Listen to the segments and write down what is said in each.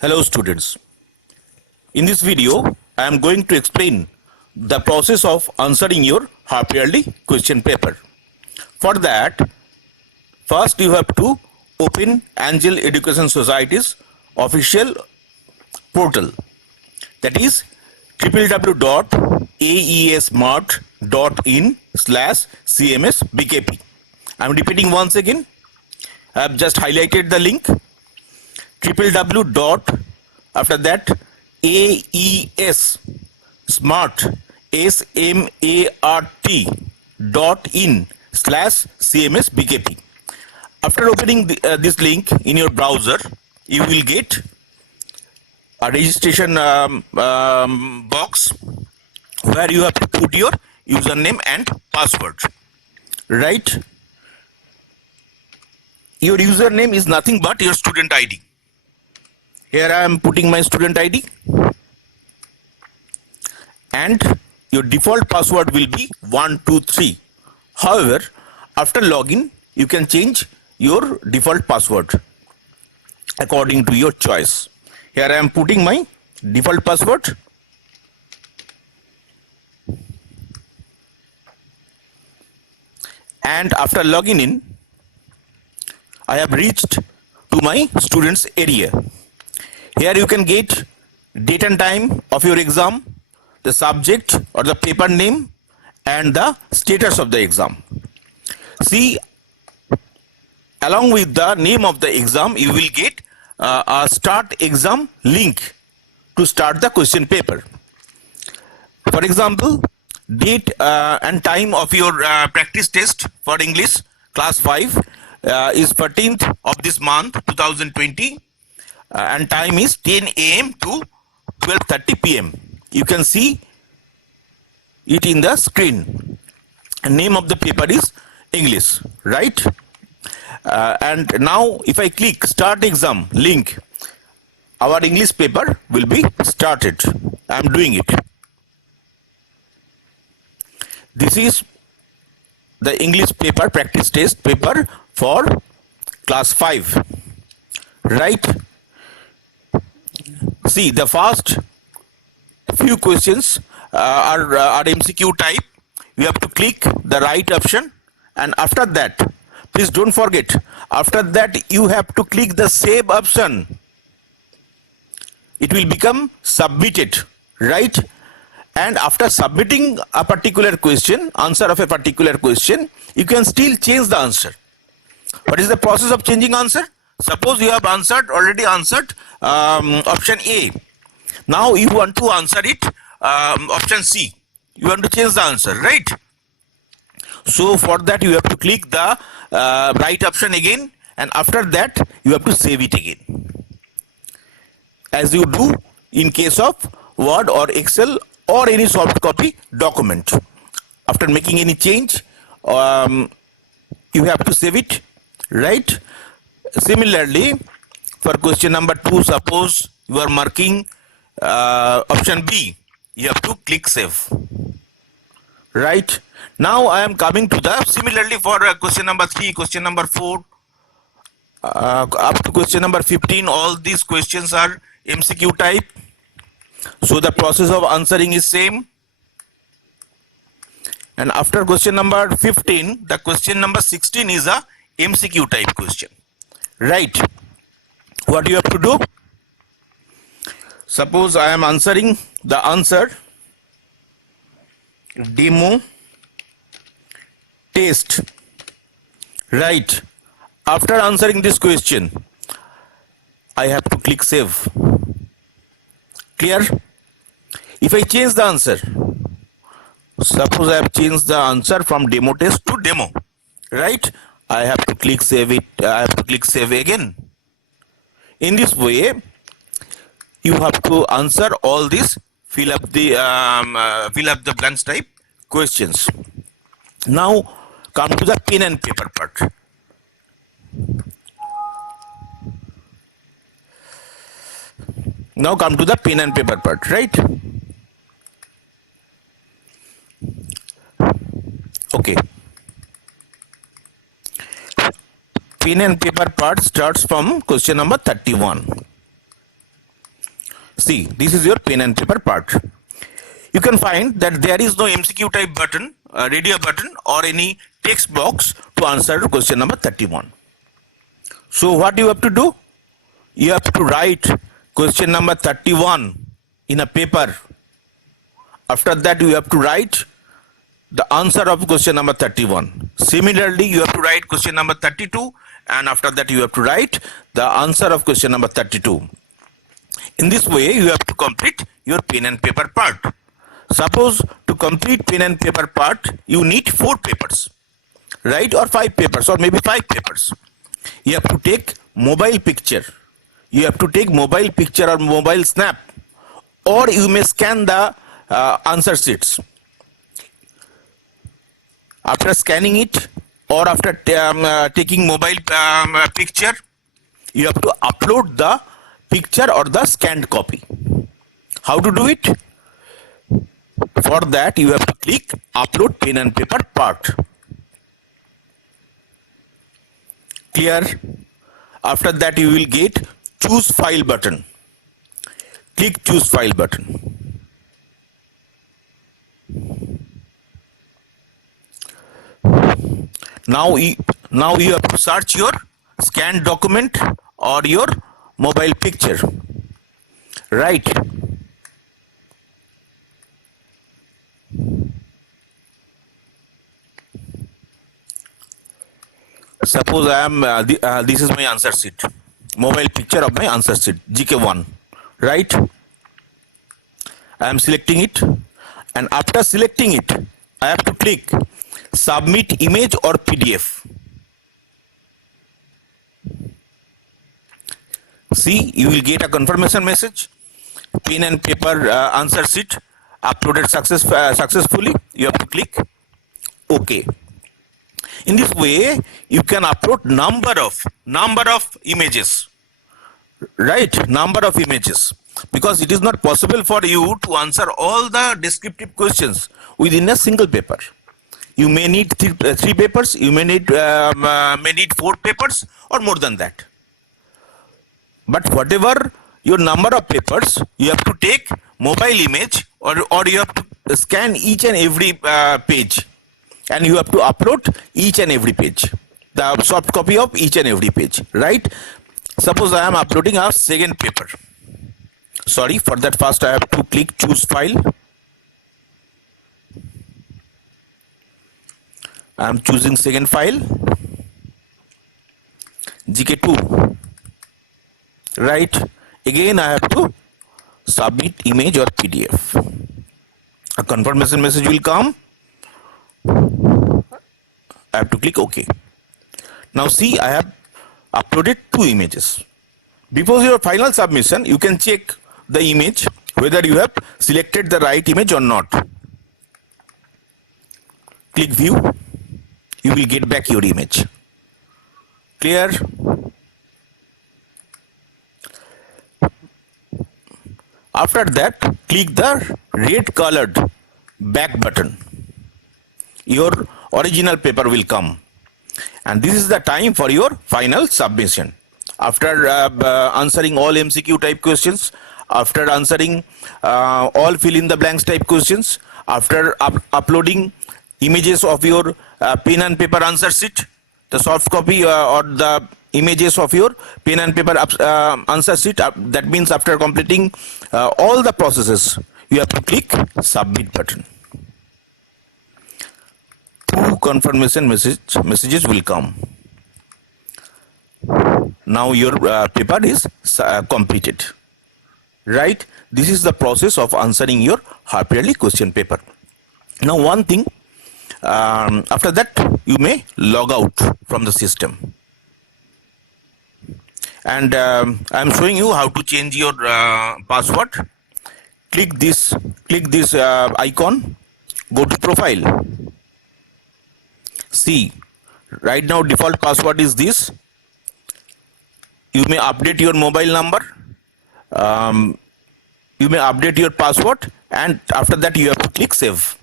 Hello students. In this video, I am going to explain the process of answering your half yearly question paper. For that, first you have to open Angel Education Society's official portal, that is www.aesmart.in/cmsbkp. I am repeating once again. I have just highlighted the link www dot after that aes smart smart.in/cmsbkp. After opening this link in your browser, you will get a registration box where you have to put your username and password. Right? Your username is nothing but your student ID. Here I am putting my student ID, and your default password will be 123. However, after login, you can change your default password according to your choice. Here I am putting my default password. And after logging in, I have reached to my students area. Here you can get date and time of your exam, the subject or the paper name, and the status of the exam. See, along with the name of the exam, you will get a start exam link to start the question paper. For example, date and time of your practice test for English class 5 is 14th of this month 2020. And time is 10 a.m. to 12:30 p.m. You can see it in the screen. And name of the paper is English, right? And now if I click start exam link, our English paper will be started. I am doing it. This is the English paper, practice test paper for class 5, right? See, the first few questions are MCQ type. You have to click the right option, and after that, please don't forget, after that you have to click the save option. It will become submitted, right? And after submitting a particular question, answer of a particular question, you can still change the answer. What is the process of changing answer? Suppose you have already answered option A. Now you want to answer it option C. You want to change the answer, right? So for that you have to click the right option again, and after that you have to save it again, as you do in case of Word or Excel or any soft copy document. After making any change, you have to save it, right? Similarly, for question number 2, suppose you are marking option B, you have to click save, right? Now I am coming to the, similarly for question number 3, question number 4, up to question number 15, all these questions are MCQ type. So the process of answering is same. And after question number 15, the question number 16 is a MCQ type question. Right? What you have to do? Suppose I am answering the answer demo test. Right? After answering this question, I have to click save. Clear? If I change the answer, suppose I have changed the answer from demo test to demo, right? I have to click save it. I have to click save again. In this way, you have to answer all these fill up the blanks type questions. Now come to the pen and paper part. Now come to the pen and paper part, right? Okay. Pen and paper part starts from question number 31. See, this is your pen and paper part. You can find that there is no MCQ type button, radio button or any text box to answer question number 31. So what you have to do? You have to write question number 31 in a paper. After that you have to write the answer of question number 31. Similarly, you have to write question number 32 and after that you have to write the answer of question number 32. In this way, you have to complete your pen and paper part. Suppose to complete pen and paper part, you need 4 papers, right? Or 5 papers or maybe 5 papers. You have to take mobile picture. You have to take mobile picture or mobile snap, or you may scan the answer sheets. After scanning it or after taking mobile picture, you have to upload the picture or the scanned copy. How to do it? For that, you have to click upload pen and paper part. Clear? After that, you will get choose file button. Click choose file button. Now you have to search your scanned document or your mobile picture, right? Suppose I am this is my answer sheet, mobile picture of my answer sheet GK1, right? I am selecting it, and after selecting it I have to click submit image or PDF. See, you will get a confirmation message. Pen and paper answer sheet uploaded successfully. You have to click OK. In this way, you can upload number of images, right? Number of images, because it is not possible for you to answer all the descriptive questions within a single paper. You may need 3 papers. You may need 4 papers or more than that. But whatever your number of papers, you have to take mobile image or you have to scan each and every page, and you have to upload each and every page, the soft copy of each and every page, right? Suppose I am uploading a second paper. Sorry, for that first I have to click choose file. I am choosing second file, GK2. Right, again I have to submit image or PDF. A confirmation message will come. I have to click OK. Now see, I have uploaded 2 images. Before your final submission, you can check the image whether you have selected the right image or not. Click view. You will get back your image. Clear? After that, click the red colored back button. Your original paper will come, and this is the time for your final submission. After answering all MCQ type questions, after answering all fill in the blanks type questions, after uploading images of your pen and paper answer sheet, the soft copy or the images of your pen and paper answer sheet, that means after completing all the processes, you have to click submit button. 2 confirmation messages will come. Now your paper is completed, right? This is the process of answering your half yearly question paper. Now one thing, after that you may log out from the system, and I am showing you how to change your password. Click this icon, go to profile. See, right now default password is this. You may update your mobile number, you may update your password, and after that you have to click save,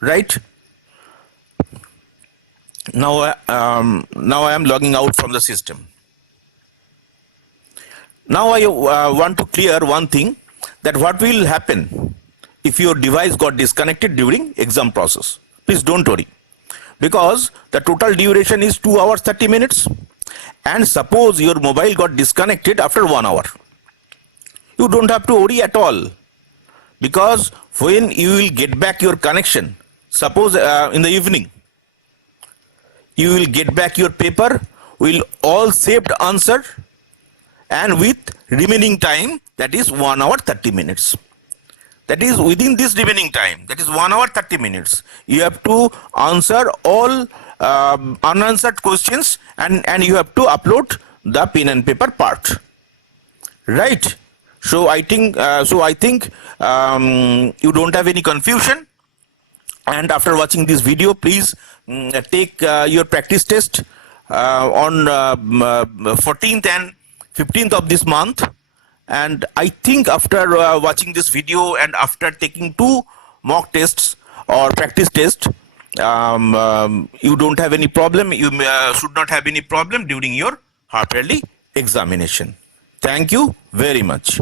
right? Now I am logging out from the system. Now I want to clear one thing, that what will happen if your device got disconnected during exam process. Please don't worry, because the total duration is 2 hours 30 minutes, and suppose your mobile got disconnected after 1 hour. You don't have to worry at all, because when you will get back your connection, suppose in the evening, you will get back your paper, will all saved answer, and with remaining time, that is 1 hour 30 minutes. That is within this remaining time, that is 1 hour 30 minutes, you have to answer all unanswered questions, and you have to upload the pen and paper part, right? So I think you don't have any confusion. And after watching this video, please take your practice test on 14th and 15th of this month. And I think after watching this video and after taking 2 mock tests or practice tests, you don't have any problem. You should not have any problem during your half yearly examination. Thank you very much.